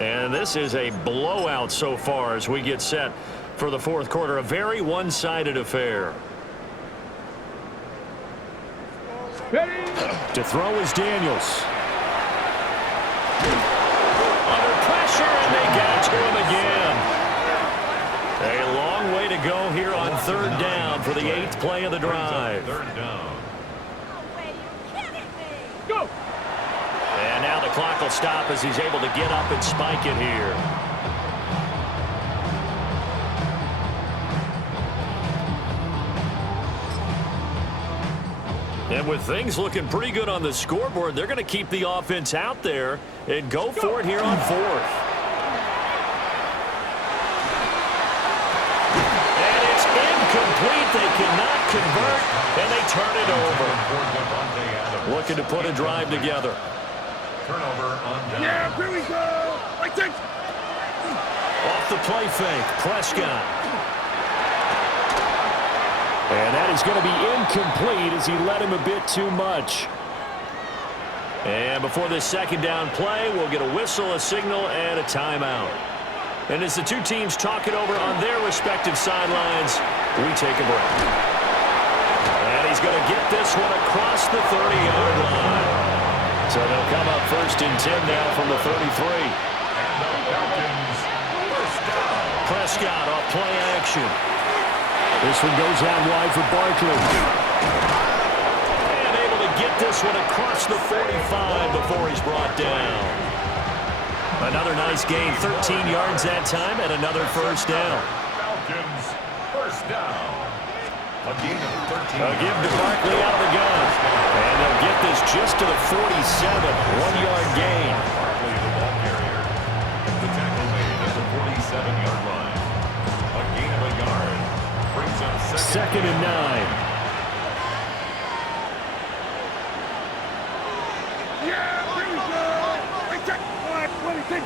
And this is a blowout so far as we get set for the fourth quarter. A very one-sided affair. To throw is Daniels. Under pressure, and they get to him again. A long way to go here on third down for the 8th play of the drive. Third down. Go! And now the clock will stop as he's able to get up and spike it here. And with things looking pretty good on the scoreboard, they're going to keep the offense out there and go for it here on fourth. And it's incomplete. They cannot convert, and they turn it over. Looking to put a drive together. Turnover on down. Yeah, here we go! Right there! Off the play fake, Prescott. And that is going to be incomplete as he led him a bit too much. And before this second down play, we'll get a whistle, a signal, and a timeout. And as the two teams talk it over on their respective sidelines, we take a break. And he's going to get this one across the 30-yard line. So they'll come up first and 10 now from the 33. And the Falcons first down. Prescott off play action. This one goes out wide for Barkley. And able to get this one across the 45 before he's brought down. Another nice gain, 13 yards that time, and another first down. Falcons first down. A gain of 13. A give to Barkley out of the gun. And they'll get this just to the 47, 1-yard gain. Barkley, the ball carrier. The tackle made at the 47-yard line. A gain of a yard. Brings up Second and 9. Yeah, here we go! Right there! All right, what do you think?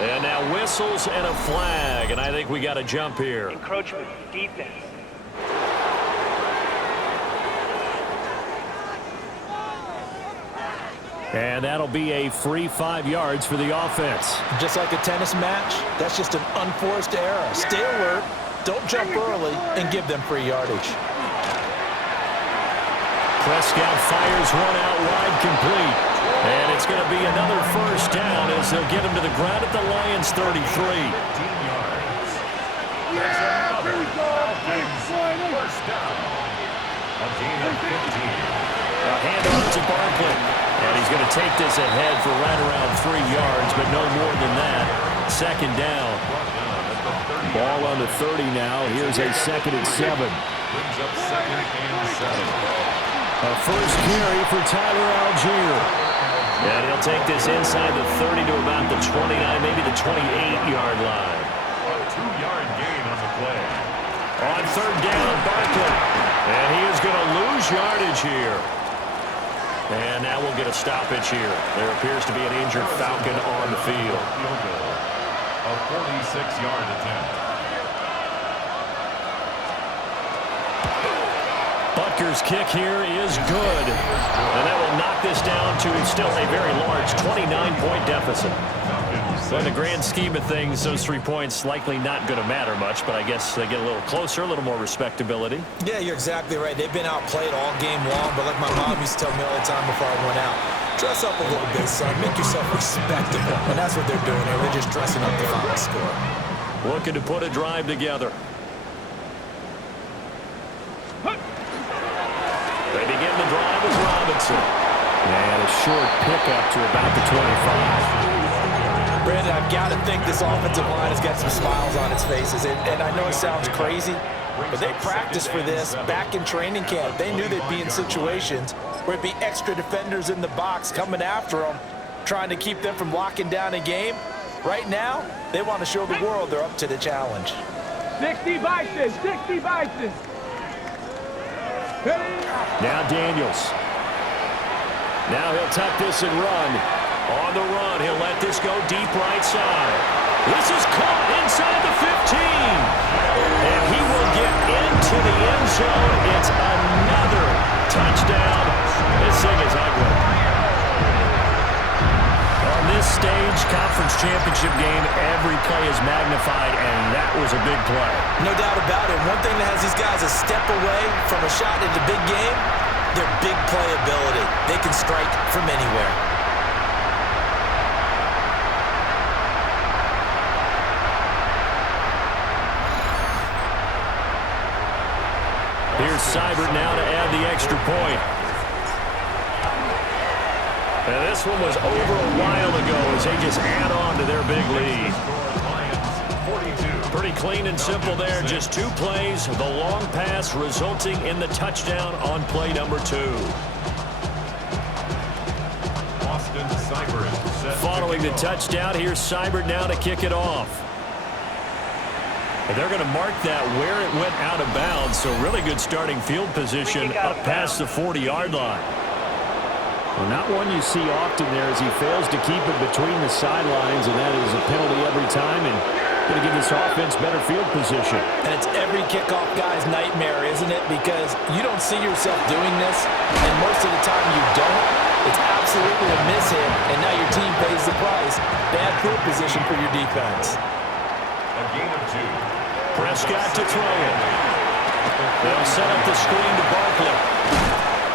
And now whistles and a flag, and I think we got a jump here. Encroachment, defense. And that'll be a free 5 yards for the offense. Just like a tennis match, that's just an unforced error. Stay alert, don't jump early, and give them free yardage. Prescott fires one out wide, complete. And it's going to be another first down as they'll get him to the ground at the Lions' 33. 15 yards. Yeah, here we go! First down. A gain of 15. A handoff to Barkley. And he's going to take this ahead for right around 3 yards, but no more than that. Second down. Ball on the 30 now. Here's a second and 7. Brings up second and 7. A first carry for Tyler Algier. And he'll take this inside the 30 to about the 29, maybe the 28-yard line. A 2-yard gain on the play. On third down, Barkley. And he is going to lose yardage here. And now we'll get a stoppage here. There appears to be an injured Falcon on the field. Field goal. A 46-yard attempt. Butker's kick here is good. And that will knock this down to still a very large 29-point deficit. So in the grand scheme of things, those 3 points likely not going to matter much, but I guess they get a little closer, a little more respectability. Yeah, you're exactly right. They've been outplayed all game long, but like my mom used to tell me all the time before I went out, dress up a little bit, son. Make yourself respectable. And that's what they're doing here. They're just dressing up the final score. Looking to put a drive together. They begin the drive with Robinson. And a short pickup to about the 25. Brandon, I've got to think this offensive line has got some smiles on its faces. And I know it sounds crazy, but they practiced for this back in training camp. They knew they'd be in situations where it'd be extra defenders in the box coming after them, trying to keep them from locking down a game. Right now, they want to show the world they're up to the challenge. 60 Bison! 60 Bison! Now Daniels. Now he'll tuck this and run. On the run, he'll let this go deep right side. This is caught inside the 15. And he will get into the end zone. It's another touchdown. This thing is ugly. On this stage, conference championship game, every play is magnified, and that was a big play. No doubt about it. One thing that has these guys a step away from a shot in the big game, their big play ability. They can strike from anywhere. Here's Seibert now to add the extra point. And this one was over a while ago as they just add on to their big lead. Pretty clean and simple there. Just 2 plays. The long pass resulting in the touchdown on play number 2. Following the touchdown, here's Seibert now to kick it off. And they're going to mark that where it went out of bounds. So really good starting field position up past the 40-yard line. Well, not one you see often there as he fails to keep it between the sidelines, and that is a penalty every time, and going to give this offense better field position. And it's every kickoff guy's nightmare, isn't it? Because you don't see yourself doing this, and most of the time you don't. It's absolutely a miss hit, and now your team pays the price. Bad field position for your defense. A gain of 2. Prescott to throw it. They'll set up the screen to Barkley.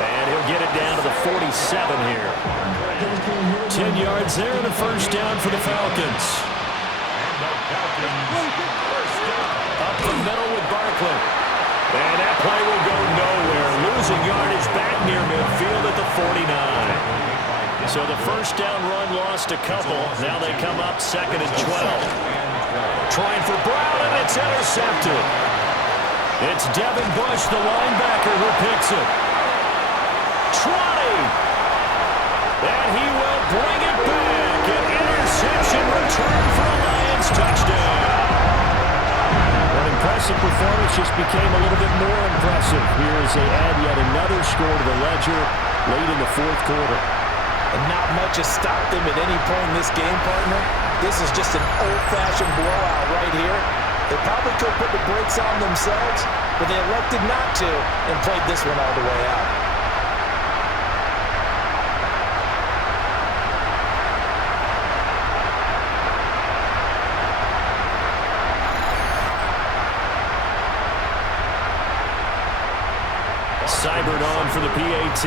And he'll get it down to the 47 here. 10 yards there and a first down for the Falcons. Up the middle with Barkley. And that play will go nowhere. Losing yardage back near midfield at the 49. So the first down run lost a couple. Now they come up 2nd and 12. Trying for Brown, and it's intercepted. It's Devin Bush, the linebacker, who picks it. 20. And he will bring it back. An interception return for a Lions touchdown. An impressive performance just became a little bit more impressive here as they add yet another score to the ledger late in the 4th quarter. And not much has stopped them at any point in this game, partner. This is just an old-fashioned blowout right here. They probably could put the brakes on themselves, but they elected not to and played this one all the way out. Seibert on for the PAT.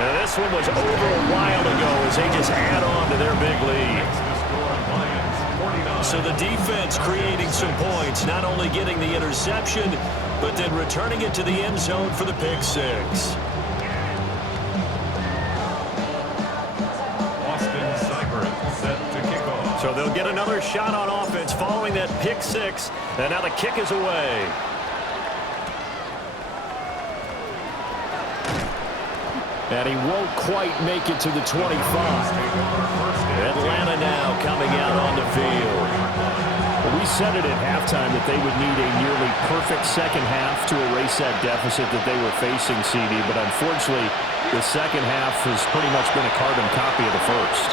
And this one was over a while ago as they just add on to their big lead. So the defense creating some points, not only getting the interception, but then returning it to the end zone for the pick 6. So they'll get another shot on offense following that pick 6. And now the kick is away. And he won't quite make it to the 25. Atlanta now coming out on the field. Well, we said it at halftime that they would need a nearly perfect second half to erase that deficit that they were facing, CD. But unfortunately, the second half has pretty much been a carbon copy of the first.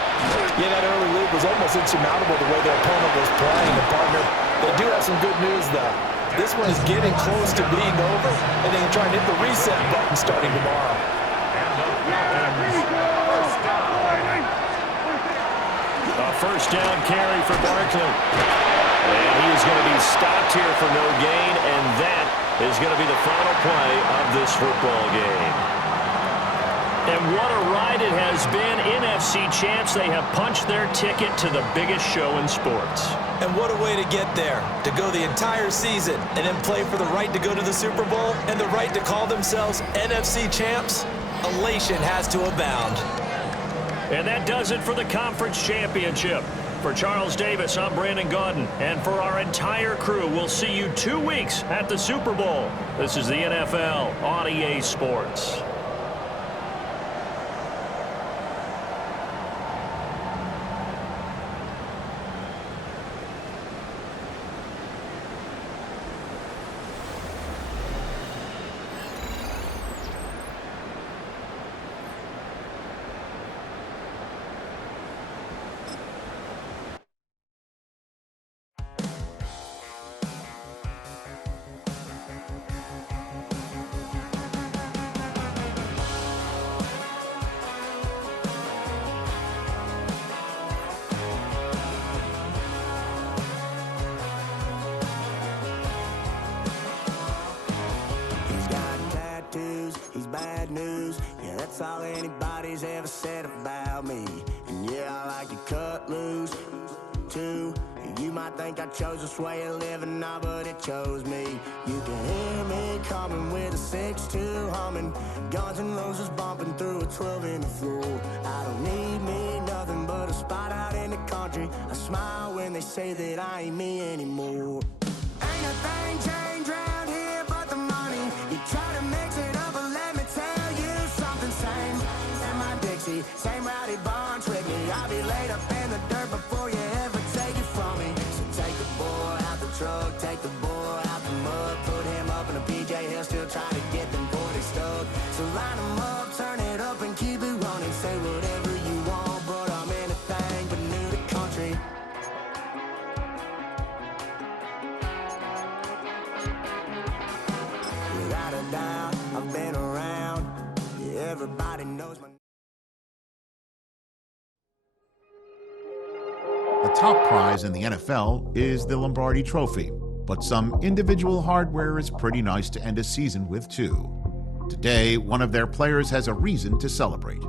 Yeah, that early lead was almost insurmountable the way their opponent was playing. And, partner, they do have some good news, though. This one is getting close to being over, and they can try and hit the reset button starting tomorrow. A first down carry for Barkley. And he is going to be stopped here for no gain, and that is going to be the final play of this football game. And what a ride it has been. NFC champs, they have punched their ticket to the biggest show in sports. And what a way to get there, to go the entire season and then play for the right to go to the Super Bowl and the right to call themselves NFC champs. Elation has to abound. And that does it for the conference championship. For Charles Davis, I'm Brandon Gaudin. And for our entire crew, we'll see you 2 weeks at the Super Bowl. This is the NFL on EA Sports. That's all anybody's ever said about me. And yeah, I like to cut loose, too. You might think I chose this way of living now, but it chose me. You can hear me coming with a 6-2 humming, Guns N' Roses bumping through a 12 in the floor. I don't need me nothing but a spot out in the country. I smile when they say that I ain't me anymore. Ain't a thing changed round here but the money. You try to mix it up, but let me tell you something. Same in my Dixie, same rowdy barn trick me. I'll be laid up in the dirt before you ever take it from me. So take the boy out the truck, take the boy out the mud, put him up in a PJ, he'll still try to get them 40 stuck. So line him up, turn it up and keep it running. Say whatever you want, but I'm anything but new to country. Without a doubt, I've been around. Yeah, everybody knows my. The top prize in the NFL is the Lombardi Trophy, but some individual hardware is pretty nice to end a season with too. Today, one of their players has a reason to celebrate.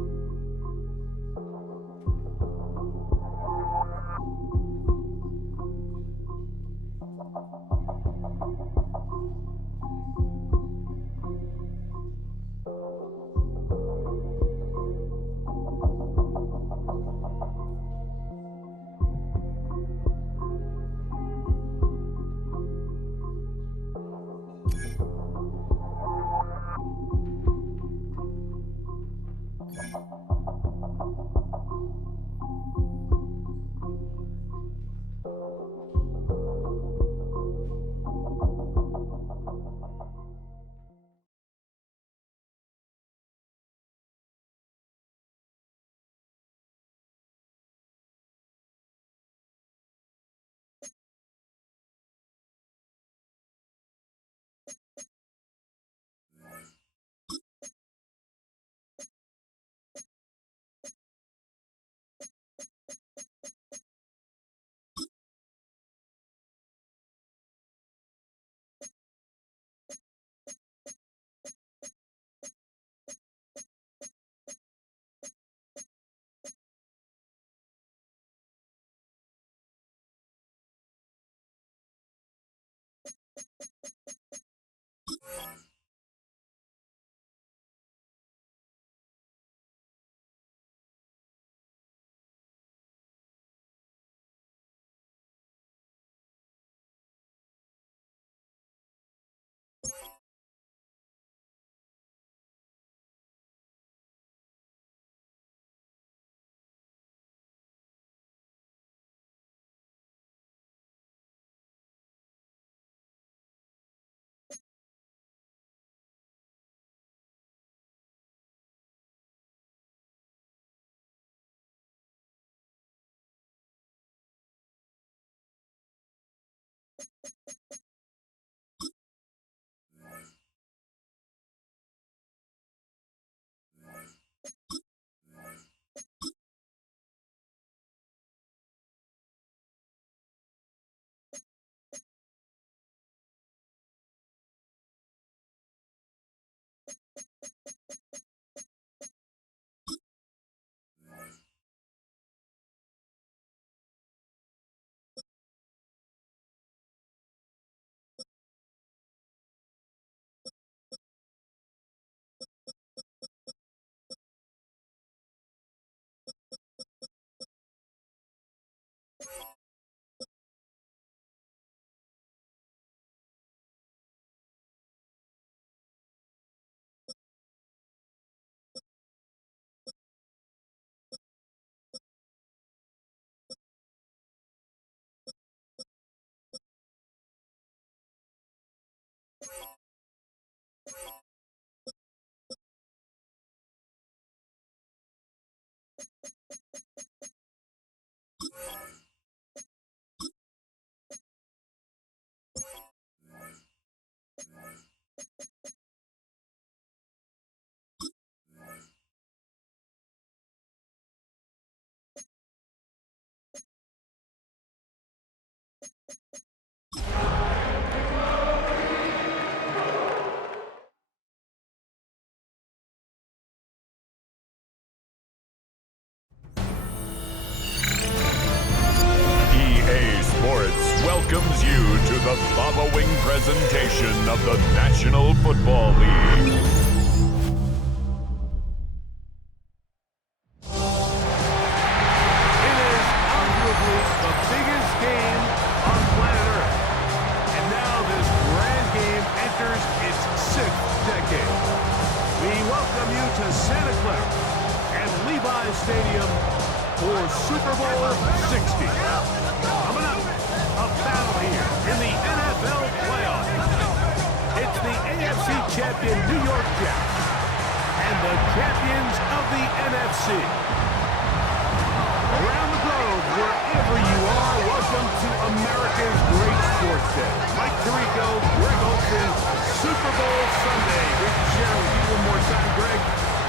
you to the following presentation of the National Football League. It is arguably the biggest game on planet Earth. And now this grand game enters its 6th decade. We welcome you to Santa Clara and Levi's Stadium for Super Bowl 60. Coming up, a battle here in the NFL playoffs. It's the AFC champion New York Jets and the champions of the NFC. Around the globe, wherever you are, welcome to America's great sports day. Mike Tirico, Greg Olsen, Super Bowl Sunday. Great to share with you one more time, Greg.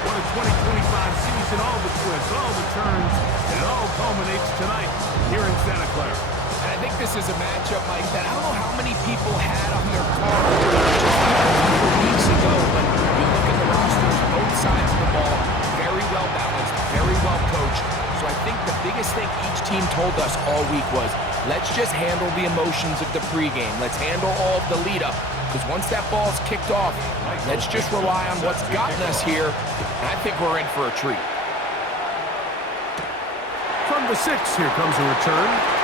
What a 2025 season, all the twists, all the turns, and it all culminates tonight here in Santa Clara. And I think this is a matchup, Mike, that I don't know how many people had on their card just a couple weeks ago, but you look at the rosters, both sides of the ball, very well balanced, very well coached. So I think the biggest thing each team told us all week was, let's just handle the emotions of the pregame. Let's handle all of the lead-up, because once that ball's kicked off, let's just rely on what's gotten us here, and I think we're in for a treat. From the 6, here comes a return.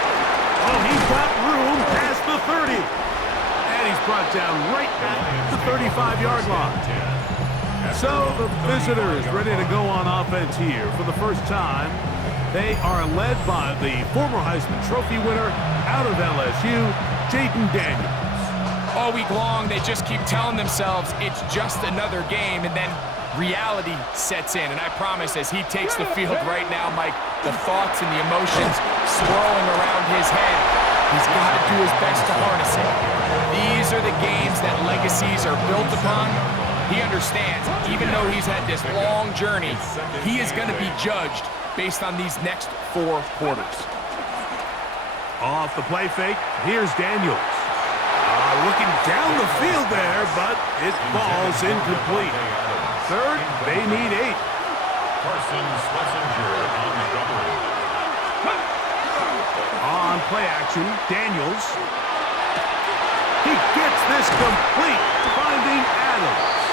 Oh, he's got room past the 30. And he's brought down right back at the 35-yard line. So the visitors ready to go on offense here for the first time. They are led by the former Heisman Trophy winner out of LSU, Jaden Daniels. All week long, they just keep telling themselves it's just another game, and then reality sets in. And I promise, as he takes the field right now, Mike, the thoughts and the emotions swirling around his head, he's got to do his best to harness it. These are the games that legacies are built upon. He understands, even though he's had this long journey, he is going to be judged based on these next 4 quarters. Off the play fake, here's Daniels. Looking down the field there, but it falls incomplete. Third, they need 8. Carson Schlesinger on recovery. On play action, Daniels. He gets this complete, finding Adams.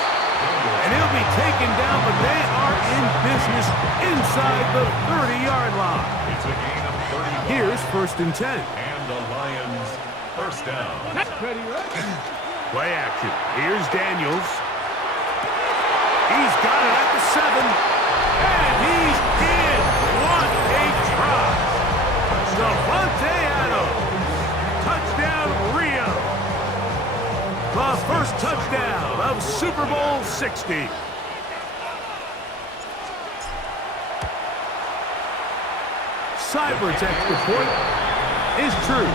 And he'll be taken down, but they are in business inside the 30-yard line. It's a gain of 31. Here's 1st and 10. And the Lions first down. Play action. Here's Daniels. He's got it at the 7. And he's in. What a try. Davante Adams. Touchdown, Rio. The first touchdown of Super Bowl 60. Cyber text report is true,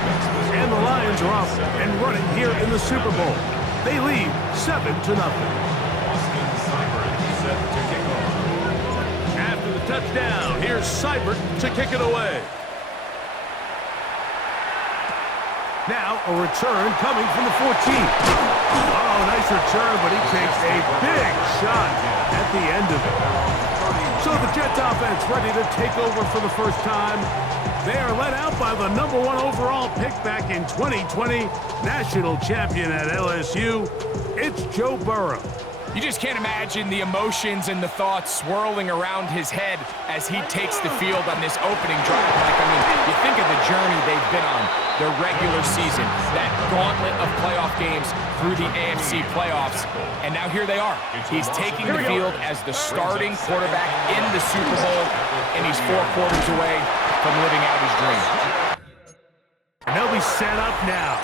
and the Lions are off and running here in the Super Bowl. They lead 7-0. Austin Seibert set to kick off. After the touchdown, here's Seibert to kick it away. Now a return coming from the 14. Oh, nice return, but he takes a big shot at the end of it. So the Jets offense ready to take over for the first time. They are led out by the #1 overall pick back in 2020, national champion at LSU. It's Joe Burrow. You just can't imagine the emotions and the thoughts swirling around his head as he takes the field on this opening drive. Like, I mean, you think of the journey they've been on, their regular season, that gauntlet of playoff games through the AFC playoffs, and now here they are. He's taking the field as the starting quarterback in the Super Bowl, and he's 4 quarters away from living out his dream. And they'll be set up now.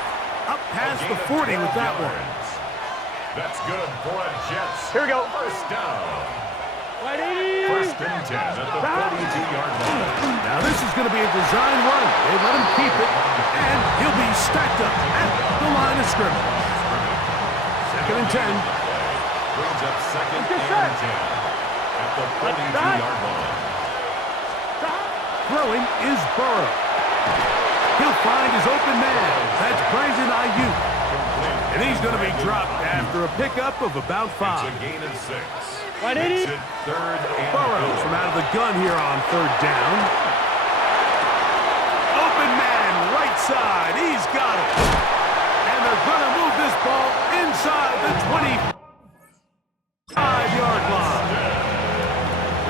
Up past the 40 with that one. That's good for a Jets. Here we go. First down. First and 10 at the 42-yard line. Now this is going to be a design run. They let him keep it, and he'll be stacked up at the line of scrimmage. 2nd and 10. Brings up 2nd and 10 at the 42-yard line. Throwing is Burrow. He'll find his open man. That's Brandon Ayuk. And he's going to be dropped after a pickup of about 5. It's a gain of 6. Makes it 3rd and Burrow from out of the gun here on 3rd down. Open man, right side. He's got it. they're going to move this ball inside the 25-yard line.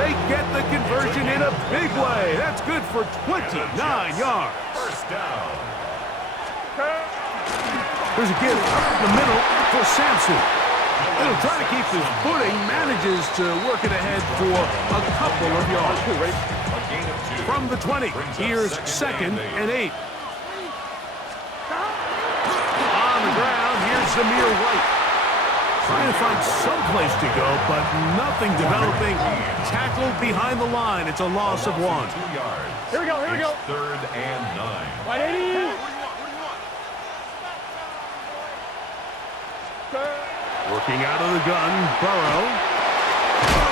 They get the conversion in a big way. That's good for 29 yards. First down. There's a give up the middle for Sampson. He'll try to keep his footing, manages to work it ahead for a couple of yards. From the 20, here's 2nd and 8. On the ground, here's Zamir White. Trying to find some place to go, but nothing developing. Tackled behind the line. It's a loss of 1. 2 yards. Here we go, here we go. 3rd and 9. Right, 80. Working out of the gun, Burrow.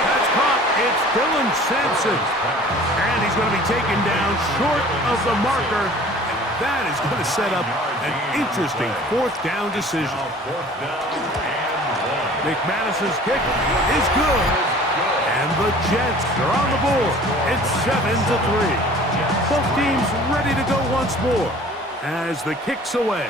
That's caught. It's Dylan Sampson. And he's going to be taken down short of the marker. And that is going to set up an interesting 4th down decision. McManus's kick is good. And the Jets are on the board. It's 7-3. Both teams ready to go once more as the kick's away.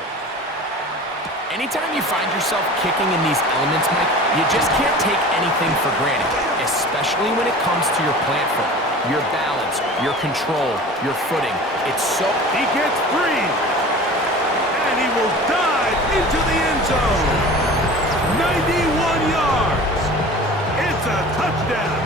Anytime you find yourself kicking in these elements, Mike, you just can't take anything for granted, especially when it comes to your plant foot, your balance, your control, your footing. It's so... He gets free, and he will dive into the end zone. 91 yards. It's a touchdown.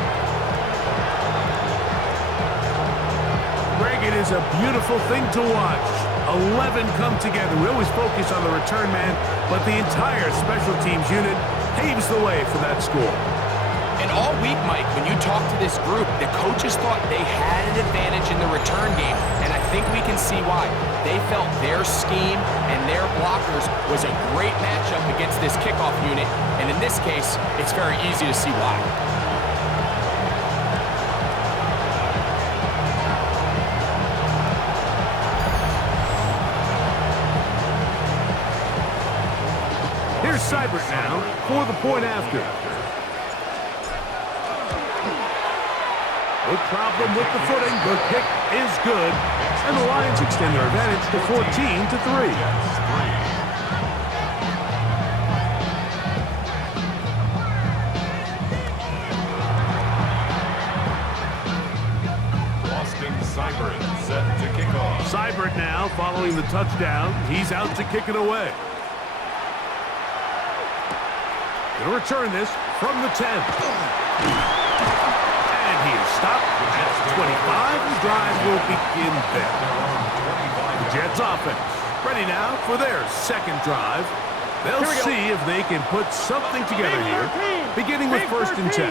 Greg, it is a beautiful thing to watch. 11 come together. We always focus on the return man, but the entire special teams unit paves the way for that score. And all week, Mike, when you talk to this group, the coaches thought they had an advantage in the return game, and I think we can see why. They felt their scheme and their blockers was a great matchup against this kickoff unit, and in this case, it's very easy to see why. Here's Seibert now for the point after. No problem with the footing. The kick is good. And the Lions extend their advantage to 14-3. Seibert set to kick off. Seibert now following the touchdown. He's out to kick it away. Going to return this from the 10. And he is stopped at 25. The drive will begin there. The Jets offense ready now for their 2nd drive. They'll see if they can put something together here, beginning with 1st and 10.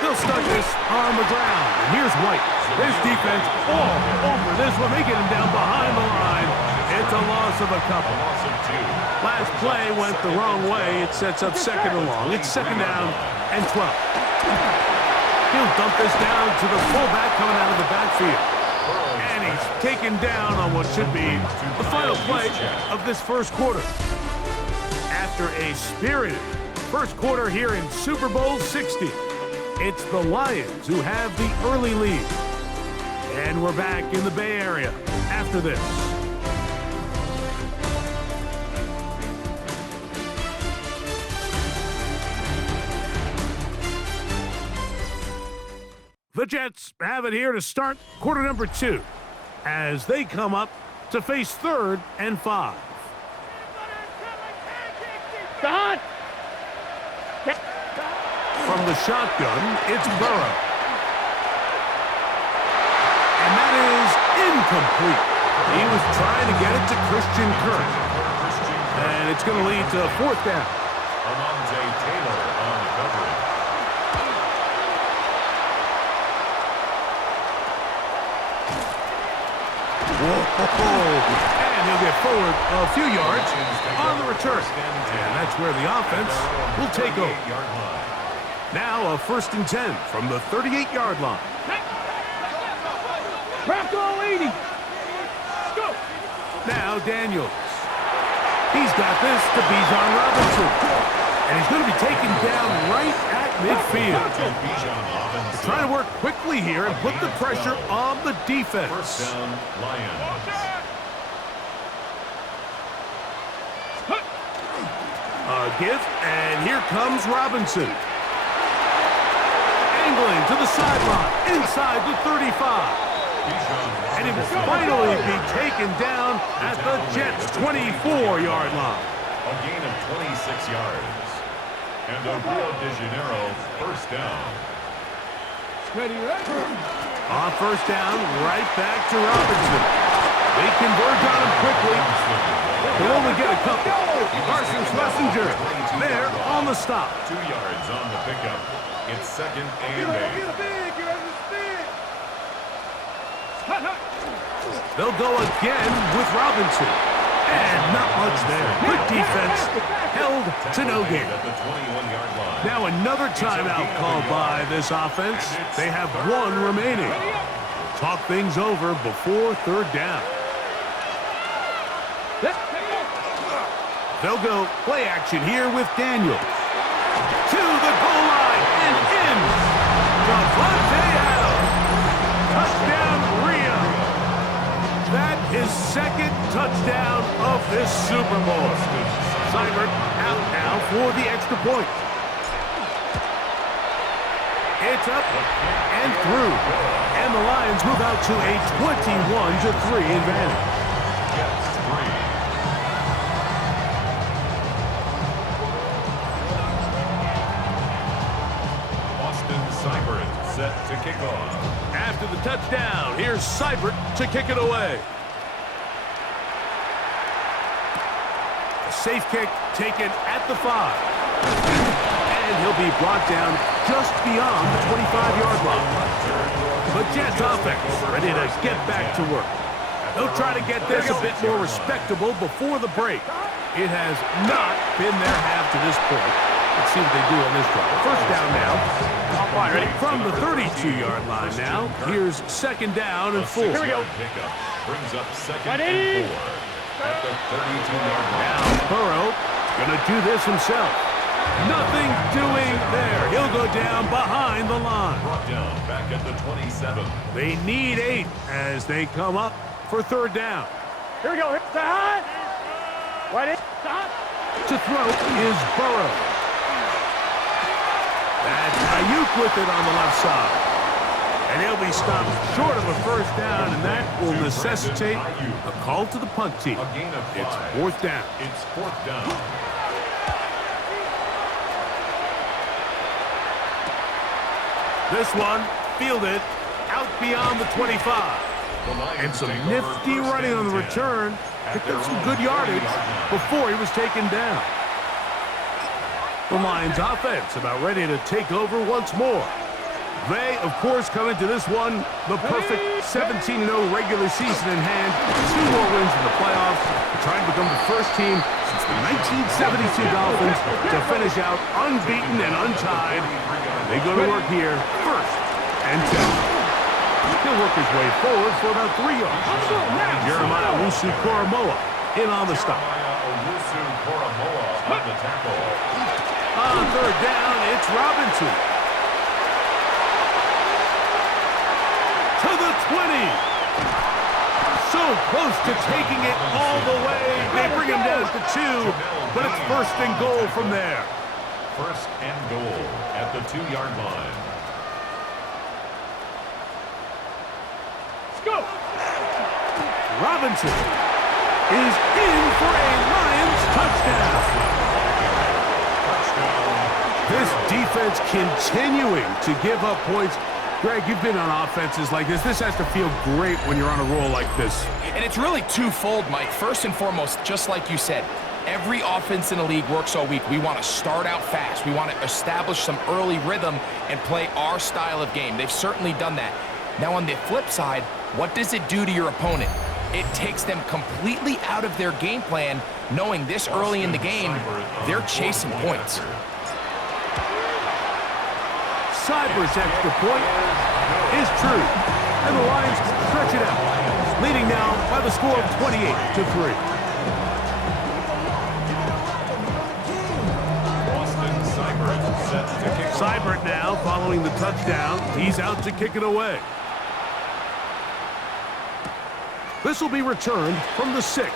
They'll start this on the ground. And here's White. This defense all over this one. They get him down behind the line. It's a loss of a couple. Last play went the wrong way. It sets up 2nd and long. It's 2nd down and 12. He'll dump this down to the fullback coming out of the backfield. And he's taken down on what should be the final play of this 1st quarter. After a spirited 1st quarter here in Super Bowl 60, it's the Lions who have the early lead. And we're back in the Bay Area after this. The Jets have it here to start quarter number 2 as they come up to face 3rd and 5. From the shotgun, it's Burrow. And that is incomplete. He was trying to get it to Christian Kirk. And it's going to lead to a 4th down. Taylor on the coverage. And he'll get forward a few yards on the return. And that's where the offense will take over. Now a 1st and 10 from the 38-yard line. Now Daniels. He's got this to Bijan Robinson. And he's going to be taken down right at midfield. They're trying to work quickly here and put the pressure on the defense. 1st down, Lions. A give, and here comes Robinson. Angling to the sideline, inside the 35. And he will finally be taken down at the Jets' 24-yard line. A gain of 26 yards. And a Rio de Janeiro first down. On first down, right back to Robinson. They converge on him quickly. He'll only get a couple. Carson's Messenger there on the stop. 2 yards on the pickup. It's second and 8. They'll go again with Robinson. And not much there. Good defense. Held to no gain. At the 21-yard line. Now another timeout called by this offense. They have one remaining. Talk things over before third down. They'll go play action here with Daniels. To the goal line and in. Devontae Adams. Touchdown, Rio. That is second touchdown of this Super Bowl. Seibert out now for the extra point. It's up and through. And the Lions move out to a 21-3 advantage. Jets 3. Seibert set to kick off. After the touchdown, here's Seibert to kick it away. A safe kick taken at the 5. And he'll be brought down just beyond the 25-yard line. The Jets offense ready to get back to work. They'll try to get this a bit more respectable before the break. It has not been their half to this point. Let's see what they do on this drive. First down now. From the 32-yard line now, here's second down and 4. Here we go. Pickup brings up second and 4 at the 32-yard line. Now Burrow gonna do this himself. Nothing doing there. He'll go down behind the line. Brought down back at the 27. They need 8 as they come up for third down. Here we go. Right in. To throw is Burrow. That's Ayuk with it on the left side. And he'll be stopped short of a first down, and that will necessitate a call to the punt team. A gain of 5. It's fourth down. It's fourth down. This one fielded out beyond the 25. And some nifty running on the return. Picked up some good yardage before he was taken down. The Lions offense about ready to take over once more. They, of course, come into this one the perfect 17-0 regular season in hand. 2 more wins in the playoffs. Trying to become the first team since the 1972 Dolphins to finish out unbeaten and untied. They go to work here first and 10. He'll work his way forward for about 3 yards. Jeremiah Owusu-Koramoah in on the stop. Owusu-Koramoah on the tackle. On third down, it's Robinson. To the 20. So close to taking it all the way. They bring him down to 2, but it's first and goal from there. First and goal at the 2-yard line. Let's go. Robinson is in for a Lions touchdown. This defense continuing to give up points. Greg, you've been on offenses like this. This has to feel great when you're on a roll like this. And it's really twofold, Mike. First and foremost, just like you said, every offense in the league works all week. We want to start out fast. We want to establish some early rhythm and play our style of game. They've certainly done that. Now, on the flip side, what does it do to your opponent? It takes them completely out of their game plan, knowing this early in the game, they're chasing points. Seibert's extra point is true. And the Lions stretch it out, leading now by the score of 28-3. Seibert now following the touchdown. He's out to kick it away. This will be returned from the 6.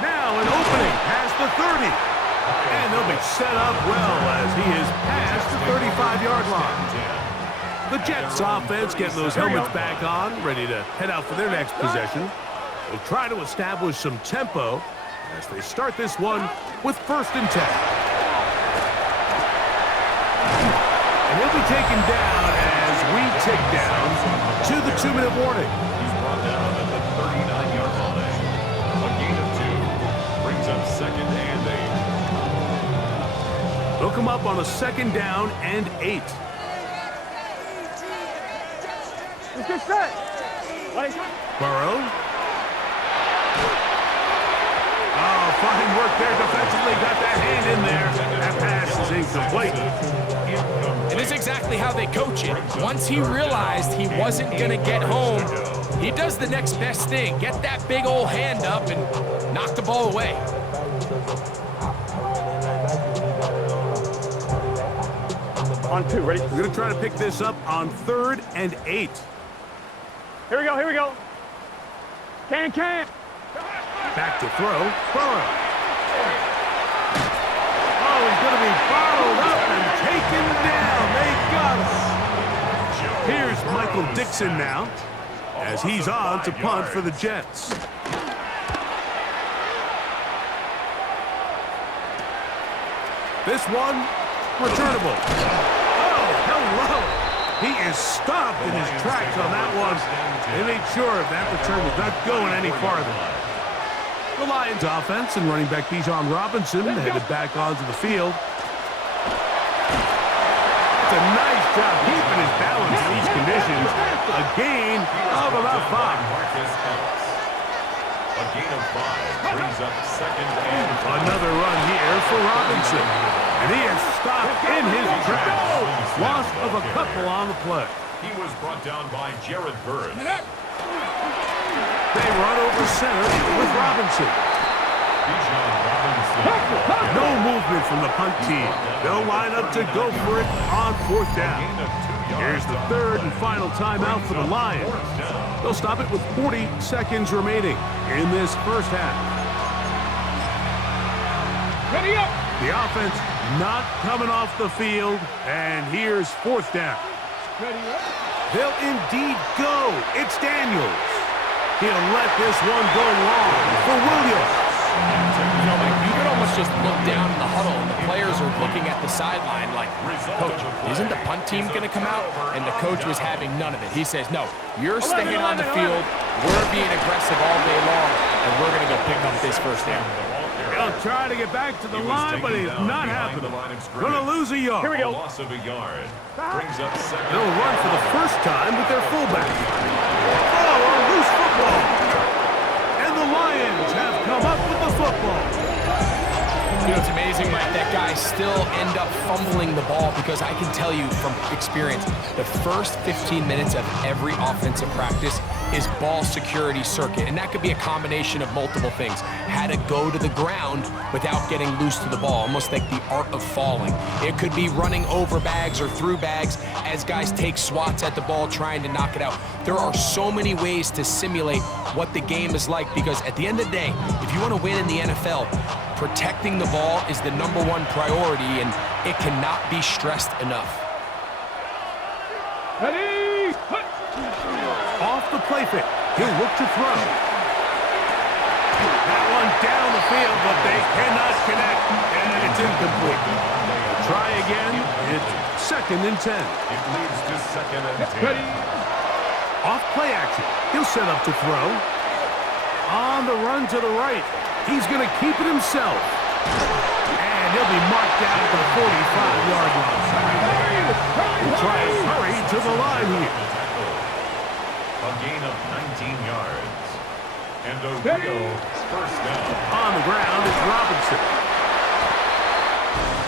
Now Now an opening past the 30. And they'll be set up well as he is past the 35-yard line. The Jets offense getting those helmets back on, ready to head out for their next possession. They'll try to establish some tempo as they start this one with 1st and 10. And he'll be taken down as we tick down to the 2-minute warning. He's brought down at the 39-yard line. A gain of 2 brings up 2nd and 8. They'll come up on a 2nd down and 8. Let's get set. Burrow. Oh, fine work there defensively. Got that hand in there. That pass is incomplete. And it's exactly how they coach it. Once he realized he wasn't going to get home, he does the next best thing. Get that big old hand up and knock the ball away. On 2, ready? We're going to try to pick this up on 3rd and 8. Here we go, here we go. Can. Back to throw. Burrow. Oh, he's going to be followed up and taken down. They got him. Here's Michael Dixon now as he's on to punt for the Jets. This one, returnable. Oh, hello. He is stopped in his tracks on that one. They made sure that return was not going any farther. The Lions offense and running back Bijan Robinson headed back onto the field. It's a nice job keeping his balance in these conditions. A gain of about 5. A gain of 5 brings up 2nd and 5. Another run here for Robinson. And he is stopped in his tracks. Loss of a couple on the play. He was brought down by Jared Bird. They run over center with Robinson. No movement from the punt team. They'll line up to go for it on 4th down. Here's the 3rd and final timeout for the Lions. They'll stop it with 40 seconds remaining in this 1st half. Ready up. The offense not coming off the field, and here's 4th down. Ready up. They'll indeed go. It's Daniels. He'll let this one go long for Williams. You know, Mike, you could almost just look down in the huddle, and the players are looking at the sideline like, Coach, isn't the punt team going to come out? And the coach was having none of it. He says, no, you're staying on the field. We're being aggressive all day long, and we're going to go pick up this 1st down. They'll try to get back to the line, but it's not happening. Going to lose a yard. Here we go. Loss of a yard brings up 2nd. They'll run for the first time with their fullback. Oh, a loose football. And the Lions have come up with the football. You know, it's amazing, Mike, that guys still end up fumbling the ball because I can tell you from experience, the first 15 minutes of every offensive practice is ball security circuit, and that could be a combination of multiple things. How to go to the ground without getting loose to the ball, almost like the art of falling. It could be running over bags or through bags as guys take swats at the ball trying to knock it out. There are so many ways to simulate what the game is like because at the end of the day, if you want to win in the NFL, protecting the ball is the #1 priority, and it cannot be stressed enough. Ready. Off the play fake. He'll look to throw. That one down the field, but they cannot connect, and it's incomplete. Try again. It's 2nd and 10. It leads to 2nd and 10. Ready. Off play action. He'll set up to throw. On the run to the right. He's going to keep it himself. And he'll be marked down at the 45-yard line. He'll try and hurry to the line here. A gain of 19 yards. And a real 1st down. On the ground, it's Robinson.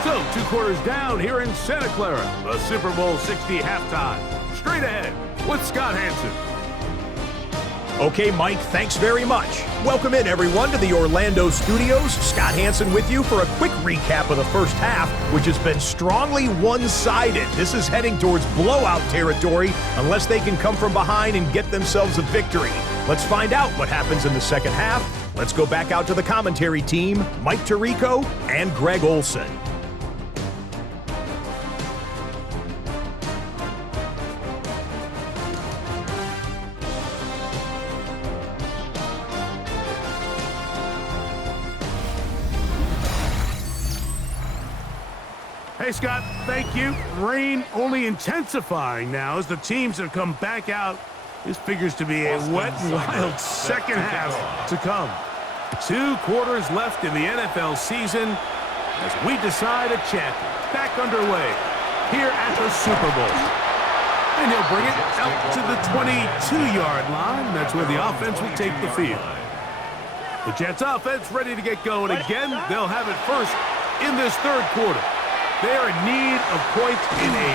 So, 2 quarters down here in Santa Clara. The Super Bowl 60 halftime. Straight ahead with Scott Hanson. Okay, Mike, thanks very much. Welcome in, everyone, to the Orlando studios. Scott Hanson with you for a quick recap of the 1st half, which has been strongly one-sided. This is heading towards blowout territory unless they can come from behind and get themselves a victory. Let's find out what happens in the 2nd half Let's go back out to the commentary team, Mike Tirico and Greg Olson. Hey, Scott, thank you. Rain only intensifying now as the teams have come back out. This figures to be a wet and wild second half to come. 2 quarters left in the NFL season as we decide a champion. Back underway here at the Super Bowl. And he'll bring it out to the 22-yard line. That's where the offense will take the field. The Jets offense ready to get going again. They'll have it first in this third quarter. They are in need of points in a...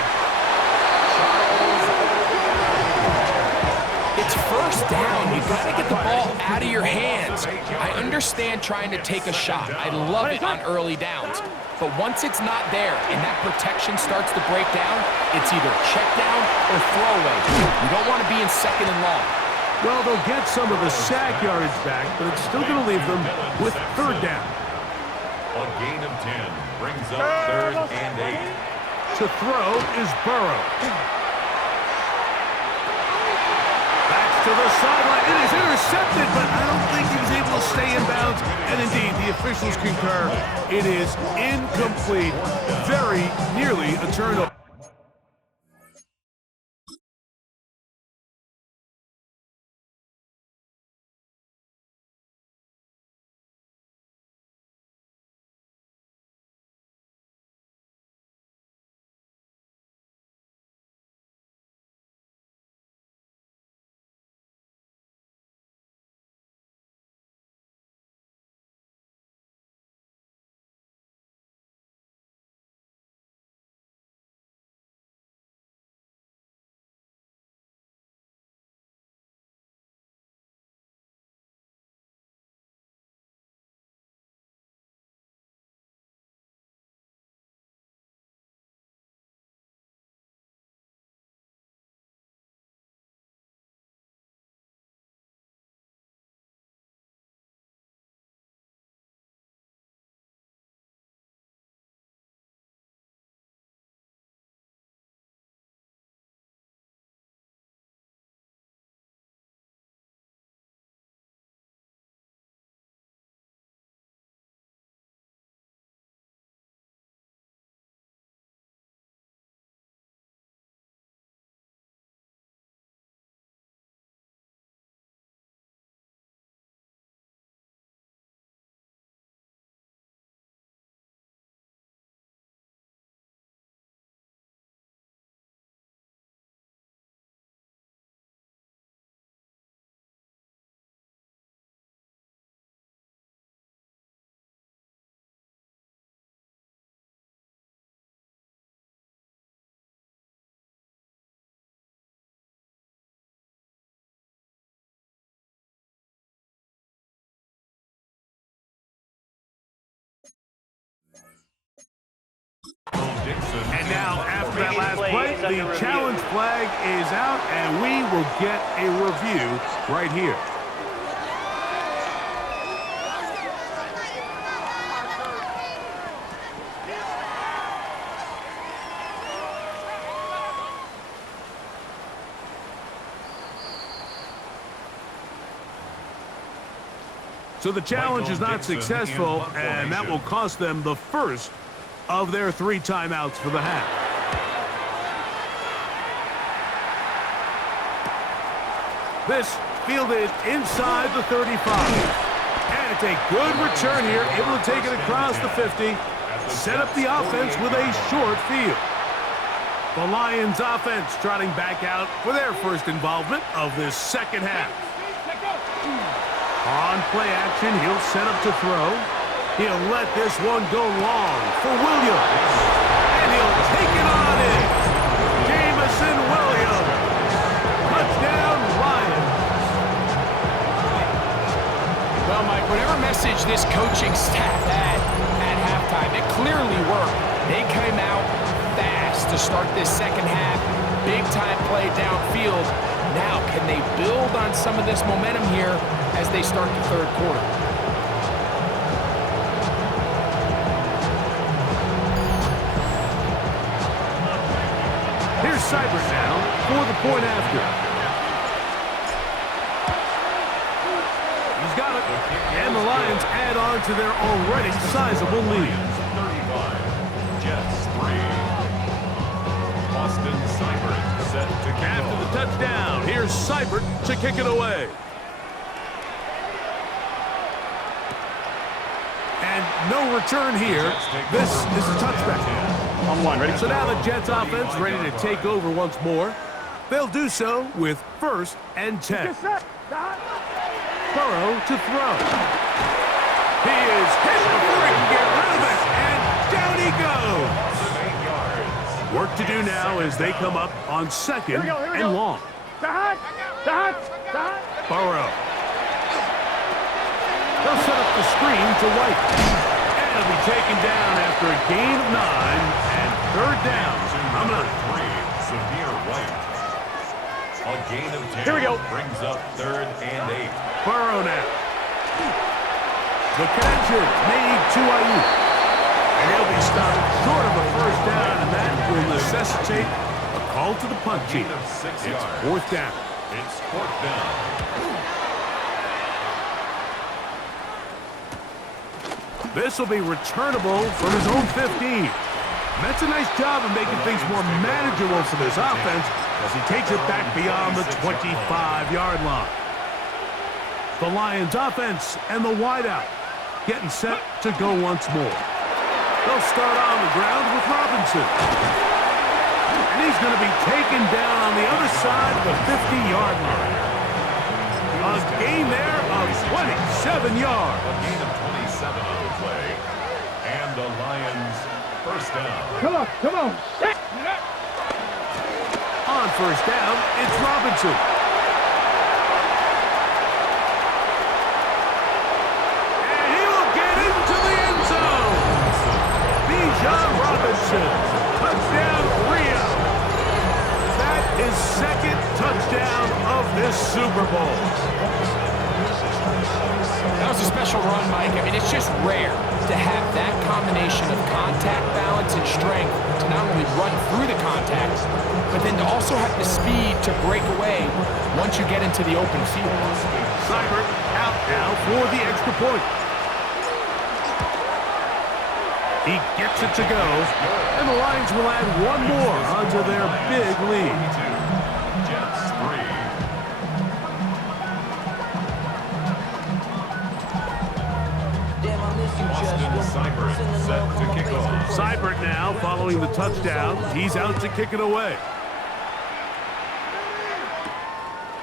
It's first down. You've got to get the ball out of your hands. I understand trying to take a shot. I love it on early downs. But once it's not there and that protection starts to break down, it's either check down or throwaway. You don't want to be in second and long. Well, they'll get some of the sack yardage back, but it's still going to leave them with third down. A gain of 10 brings up 3rd and 8. To throw is Burrow. Back to the sideline. It is intercepted, but I don't think he was able to stay in bounds. And indeed, the officials concur. It is incomplete. Very nearly a turnover. And now, after that last play, the challenge flag is out, and we will get a review right here. So the challenge is not successful, and that will cost them the first of their 3 timeouts for the half. This fielded inside the 35. And it's a good return here, able to take it across the 50, set up the offense with a short field. The Lions offense trotting back out for their first involvement of this second half. On play action, he'll set up to throw. He'll let this one go long for Williams. And he'll take it on in. Jamison Williams. Touchdown, Lions. Well, Mike, whatever message this coaching staff had at halftime, it clearly worked. They came out fast to start this second half. Big-time play downfield. Now, can they build on some of this momentum here as they start the third quarter? Seibert now for the point after. He's got it. And the Lions add on to their already sizable lead. 35, Jets 3. Austin Seibert set to kick After the touchdown, here's Seibert to kick it away. And no return here. This is a touchback. On one, ready? So now the Jets offense ready to take over once more. They'll do so with 1st and 10. Burrow to throw. He is hit before he can get rid of it, and down he goes. Work to do now as they come up on 2nd and long. Burrow. They'll set up the screen to White. And it'll be taken down after a gain of 9 and 3rd down. Coming up. Severe White. A gain of 10. Here we go. Brings up 3rd and 8. Burrow now. The connection made to Ayuk. And he'll be stopped short of a 1st down, and that will necessitate a call to the punt team. It's 4th down. It's 4th down. This will be returnable from his own 15. That's a nice job of making things more manageable for this offense as he takes it back beyond the 25-yard line. The Lions offense and the wideout getting set to go once more. They'll start on the ground with Robinson. And he's going to be taken down on the other side of the 50-yard line. A gain there of 27 yards. A gain of 27 on the play. And the Lions 1st down. Come on. On 1st down, it's Robinson. And he will get into the end zone. Bijan Robinson. Touchdown, Rio. That is 2nd touchdown of this Super Bowl. That was a special run, Mike. I mean, it's just rare to have that combination of contact, balance, and strength to not only run through the contact, but then to also have the speed to break away once you get into the open field. Seibert out now for the extra point. He gets it to go, and the Lions will add one more onto their big lead. Jets 3. Austin Seibert set to kick off. Seibert now following the touchdown. He's out to kick it away.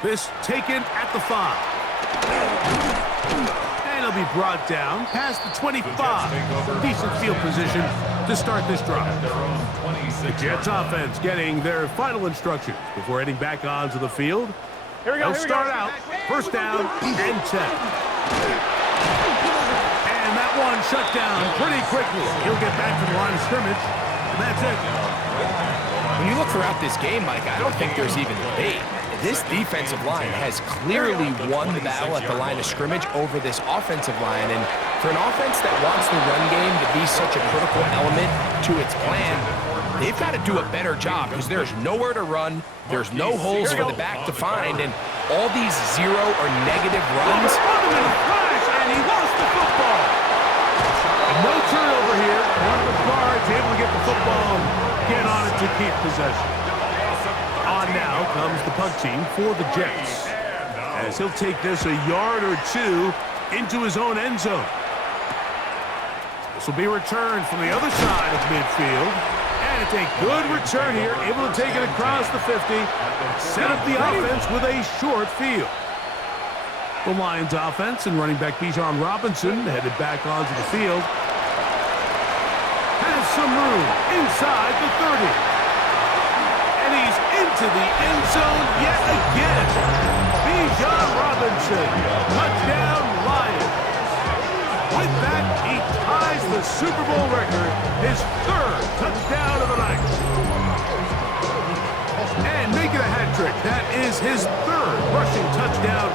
This taken at the 5. And he'll be brought down past the 25. Decent field position to start this drive. The Jets offense getting their final instructions before heading back onto the field. They'll start out 1st down and 10. And that one shut down pretty quickly. He'll get back to the line of scrimmage, and that's it. When you look throughout this game, Mike, I don't think there's even debate. This defensive line has clearly won the battle at the line of scrimmage over this offensive line. And for an offense that wants the run game to be such a critical element to its plan, they've got to do a better job because there's nowhere to run, there's no holes for the back to find, and all these 0 or negative runs. And he lost the football. And no turnover here. One of the guards able to get the football and get on it to keep possession. On now comes the punt team for the Jets, as he'll take this a yard or 2 into his own end zone. This will be returned from the other side of midfield. And it's a good return here, able to take it across the 50, set up the offense with a short field. The Lions offense and running back Bijan Robinson headed back onto the field. Has some room inside the 30. And he's into the end zone yet again. Bijan Robinson, touchdown Lions. With that, he ties the Super Bowl record, his 3rd touchdown of the night. And making a hat trick, that is his 3rd rushing touchdown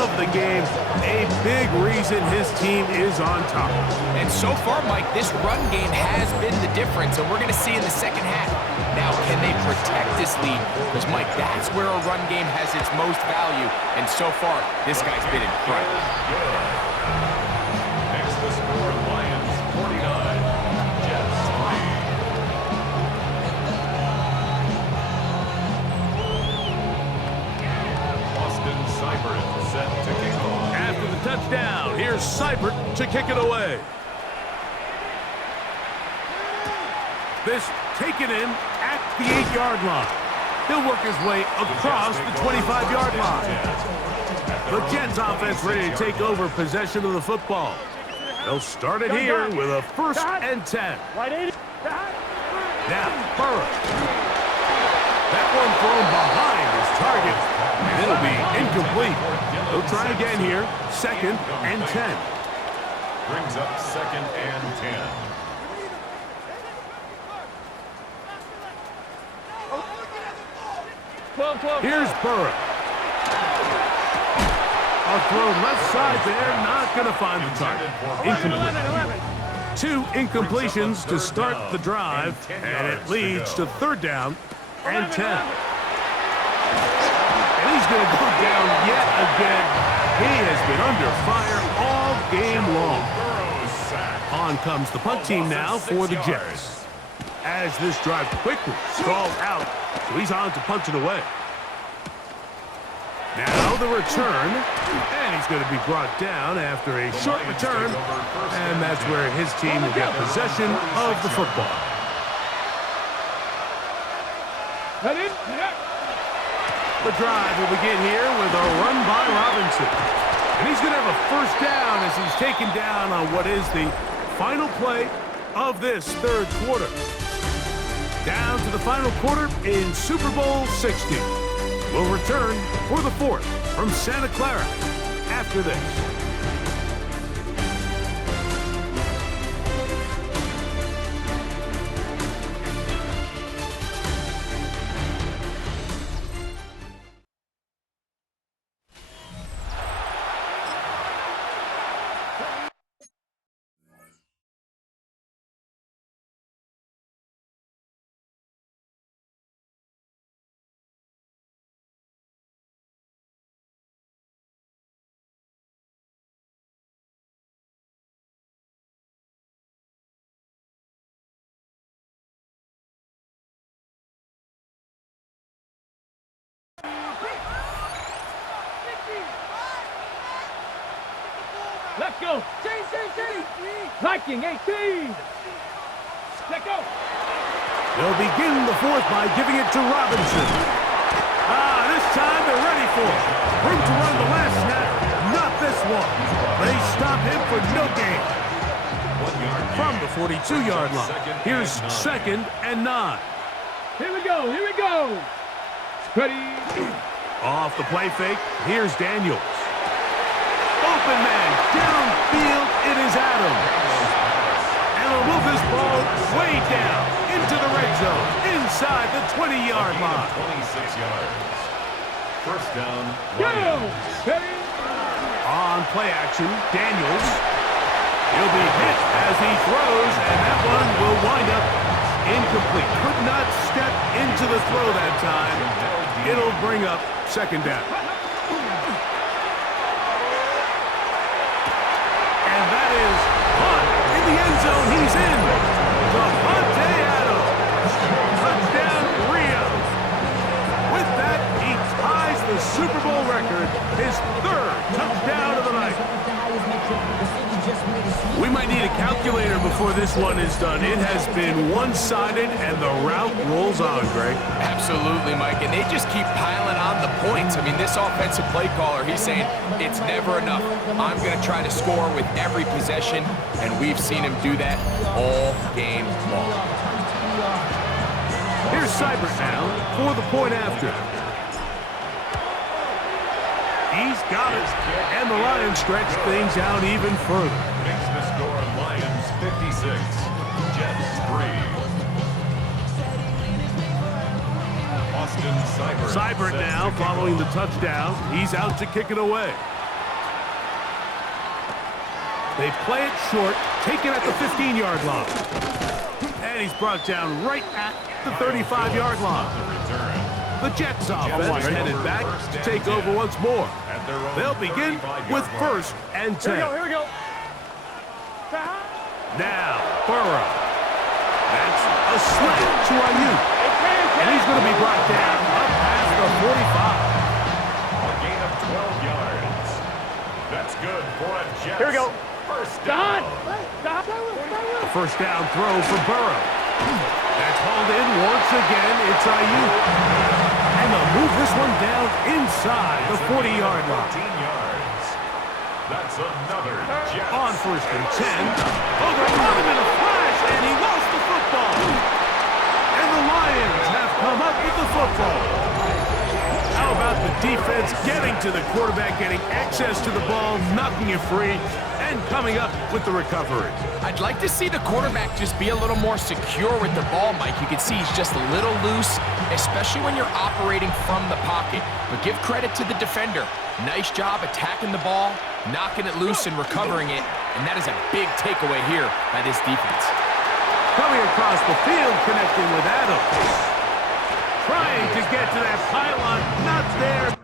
of the game. A big reason his team is on top. And so far, Mike, this run game has been the difference, and we're going to see in the second half. Now, can they protect this lead? Because, Mike, that's where a run game has its most value. And so far, this guy's been incredible. Next, the score, Lions 49, Jets 3. Austin Seibert set to kick off. After the touchdown, here's Seibert to kick it away. This taken in at the 8-yard line. He'll work his way across the 25-yard line. The Jets offense ready to take over possession of the football. They'll start it here with a 1st and 10. Now, Burrow. That one thrown behind his target, and it'll be incomplete. They'll try again here, 2nd and 10. Brings up 2nd and 10. Here's Burrow. A throw left side there, not going to find the target. Incomplete. 2 incompletions to start the drive, and it leads to 3rd down and 10. And he's going to go down yet again. He has been under fire all game long. On comes the punt team now for the Jets. As this drive quickly stalled out, so he's on to punt it away. Now the return, and he's going to be brought down after a short return, and that's where his team will get possession of the football. The drive will begin here with a run by Robinson. And he's going to have a 1st down as he's taken down on what is the final play of this 3rd quarter. Down to the final quarter in Super Bowl 60. We'll return for the 4th from Santa Clara after this. Let's go. Viking 18. Let's go. They'll begin the 4th by giving it to Robinson. This time they're ready for it. Room to run the last snap. Not this one. They stop him for no gain. From the 42-yard line. Here's 2nd and 9. Here we go. Ready. Off the play fake, here's Daniels. Open man, downfield, it is Adams. And they'll move this ball way down into the red zone, inside the 20-yard line. 26 yards. 1st down, Go! Lions. On play action, Daniels. He'll be hit as he throws, and that one will wind up incomplete. Could not step into the throw that time. It'll bring up 2nd down. And that is Hunt in the end zone. He's in. Devontae Adams. Touchdown, Rio. With that, he ties the Super Bowl record, his 3rd touchdown of the night. We might need a calculator before this one is done. It has been one-sided, and the route rolls on, Greg. Absolutely, Mike, and they just keep piling on the points. I mean, this offensive play caller, he's saying it's never enough. I'm going to try to score with every possession, and we've seen him do that all game long. Here's Seibert now for the point after. He's got it, and the Lions stretch things out even further. Makes the score Lions 56, Jets 3. Austin Seibert. Seibert now following the touchdown. He's out to kick it away. They play it short, take it at the 15-yard line. And he's brought down right at the 35-yard line. The Jets offense headed back to take over once more. They'll begin with 1st and 10. Here we go. Now, Burrow. That's a slant to Ayuk. And he's going to be brought down up past the 45. A gain of 12 yards. That's good for a Jets. Here we go. First down. A first down throw for Burrow. That's hauled in once again. It's Ayuk. And they'll move this one down inside the 40-yard line. 14 yards. That's another Jets. On 1st and 10. Oh, they're on him in a flash, and he lost the football. And the Lions have come up with the football. How about the defense getting to the quarterback, getting access to the ball, knocking it free, and coming up with the recovery? I'd like to see the quarterback just be a little more secure with the ball, Mike. You can see he's just a little loose, especially when you're operating from the pocket. But give credit to the defender. Nice job attacking the ball, knocking it loose and recovering it. And that is a big takeaway here by this defense. Coming across the field, connecting with Adams. Trying to get to that pylon, not there.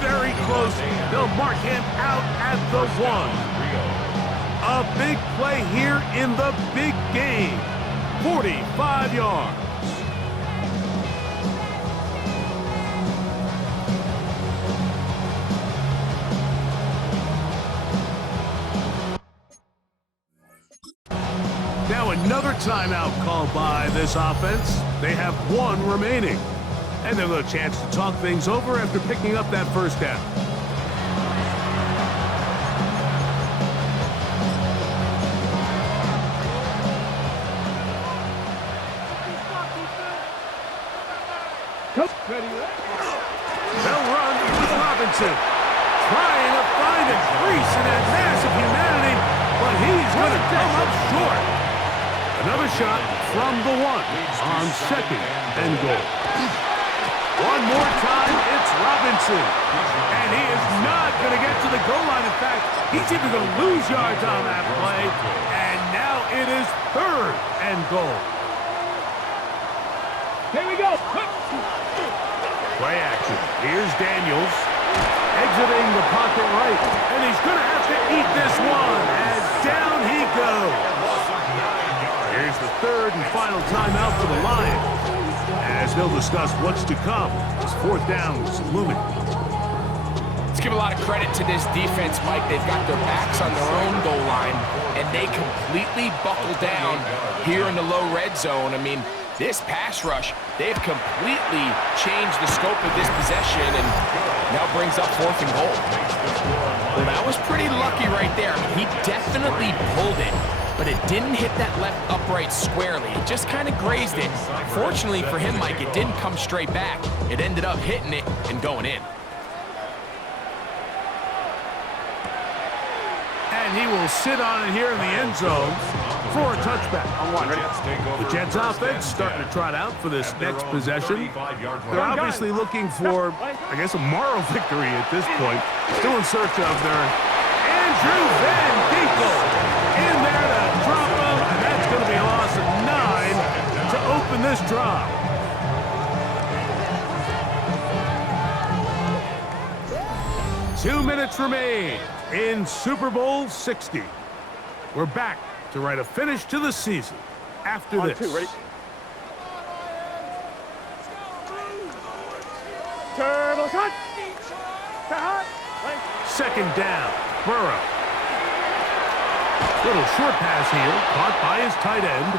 Very close. They'll mark him out at the 1. A big play here in the big game. 45 yards. Now another timeout called by this offense. They have 1 remaining. And they'll have a chance to talk things over after picking up that first down. They'll run with Robinson. Trying to find a crease in that massive humanity, but he's going to come up short. Another shot from the 1 on 2nd and goal. One more time, it's Robinson. And he is not going to get to the goal line. In fact, he's even going to lose yards on that play. And now it is 3rd and goal. Here we go. Play action. Here's Daniels. Exiting the pocket right. And he's going to have to eat this one as down he goes. Here's the 3rd and final timeout for the Lions, as they'll discuss what's to come as 4th down is looming. Let's give a lot of credit to this defense, Mike. They've got their backs on their own goal line, and they completely buckle down here in the low red zone. I mean, this pass rush, they've completely changed the scope of this possession, and now brings up 4th and goal. Well, that was pretty lucky right there. I mean, he definitely pulled it, but it didn't hit that left upright squarely. It just kind of grazed it. Fortunately for him, Mike, it didn't come straight back. It ended up hitting it and going in. And he will sit on it here in the end zone for a touchback. The Jets offense starting to trot out for this next possession. They're obviously looking for, I guess, a moral victory at this point. Still in search of their Andrew Van Ginkel in there to drop him, and that's going to be a loss of 9 to open this drive. Two minutes remain in Super Bowl 60. We're back to write a finish to the season after this. 2, ready? Turtle cut! Second down, Burrow. Little short pass here, caught by his tight end.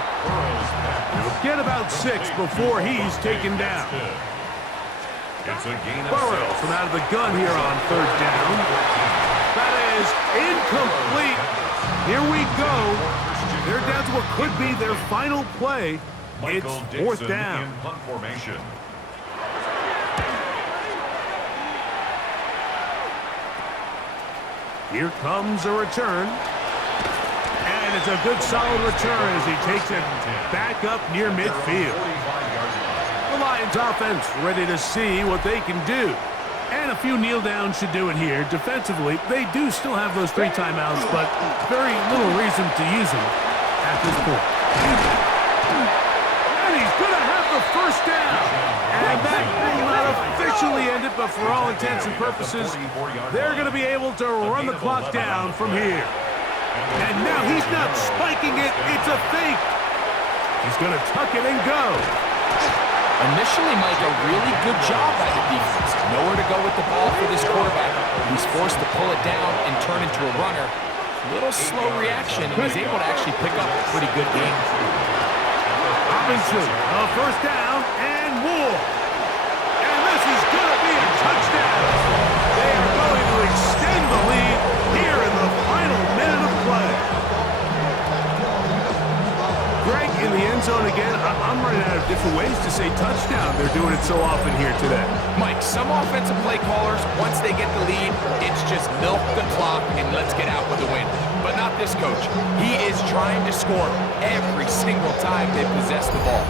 He'll get about 6 before he's taken down. It's a gain of Burrow 6. from out of the gun here on 3rd down. That is incomplete. Here we go. They're down to what could be their final play. It's fourth down. In punt formation. Here comes a return. And it's a good solid return as he takes it back up near midfield. The Lions offense ready to see what they can do. And a few kneel downs should do it here. Defensively, they do still have those 3 timeouts, but very little reason to use them at this point. And he's going to have the first down. And that will not officially end it, but for all intents and purposes, they're going to be able to run the clock down from here. And now he's not spiking it, it's a fake. He's going to tuck it and go. Initially, Mike, a really good job by the defense. Nowhere to go with the ball for this quarterback. He's forced to pull it down and turn into a runner. Little slow reaction, and he's able to actually pick up a pretty good game. Robinson, a first down and more. And this is going to be a touchdown. They are going to extend the lead here in the final minute of play. Greg in the end zone again. I'm running out of different ways to say touchdown. They're doing it so often here today. Mike, some offensive play callers, once they get the lead, it's just milk the clock and let's get out with the win. But not this coach. He is trying to score every single time they possess the ball.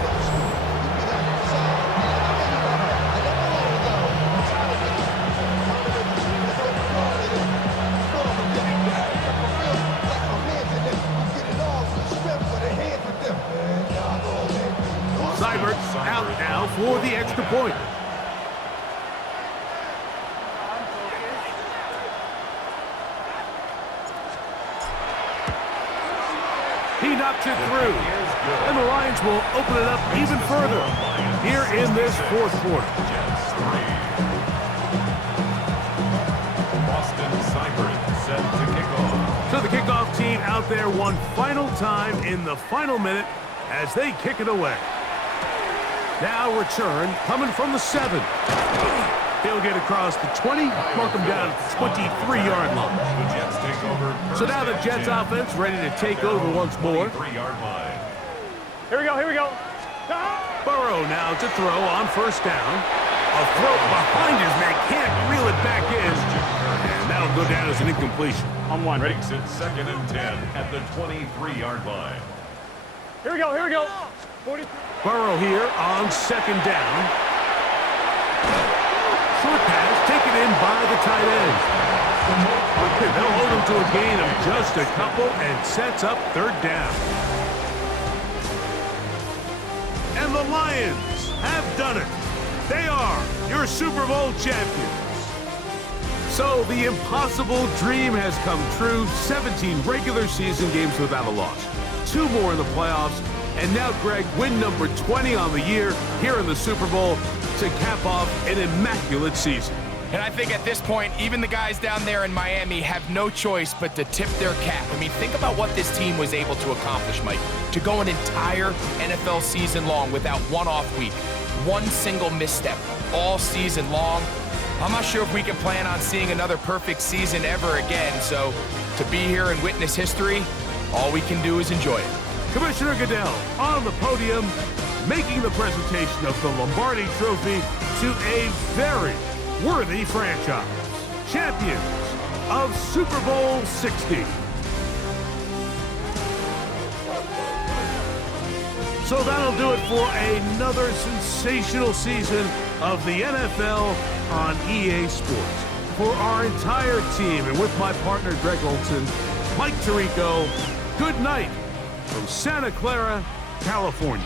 Out now for the extra point. He knocks it through. And the Lions will open it up even further here in this fourth quarter. Boston Cyber set to kick off. So the kickoff team out there one final time in the final minute as they kick it away. Now return coming from the 7. He'll get across the 20, mark him down at the 23-yard line. The Jets take over. So now the Jets offense ready to take over once more. 23-yard line. Here we go, here we go. Burrow now to throw on first down. A throw behind his man, can't reel it back in. And that'll go down as an incompletion. On one, ready? Makes it 2nd and 10 at the 23-yard line. Here we go, here we go. 40. Burrow here on second down. Short pass taken in by the tight end. Okay, they'll hold him to a gain of just a couple and sets up third down. And the Lions have done it. They are your Super Bowl champions. So the impossible dream has come true. 17 regular season games without a loss. 2 more in the playoffs. And now, Greg, win number 20 on the year here in the Super Bowl to cap off an immaculate season. And I think at this point, even the guys down there in Miami have no choice but to tip their cap. I mean, think about what this team was able to accomplish, Mike. To go an entire NFL season long without one off week, one single misstep, all season long. I'm not sure if we can plan on seeing another perfect season ever again. So to be here and witness history, all we can do is enjoy it. Commissioner Goodell on the podium, making the presentation of the Lombardi Trophy to a very worthy franchise. Champions of Super Bowl 60. So that'll do it for another sensational season of the NFL on EA Sports. For our entire team and with my partner Greg Olson, Mike Tirico, good night from Santa Clara, California.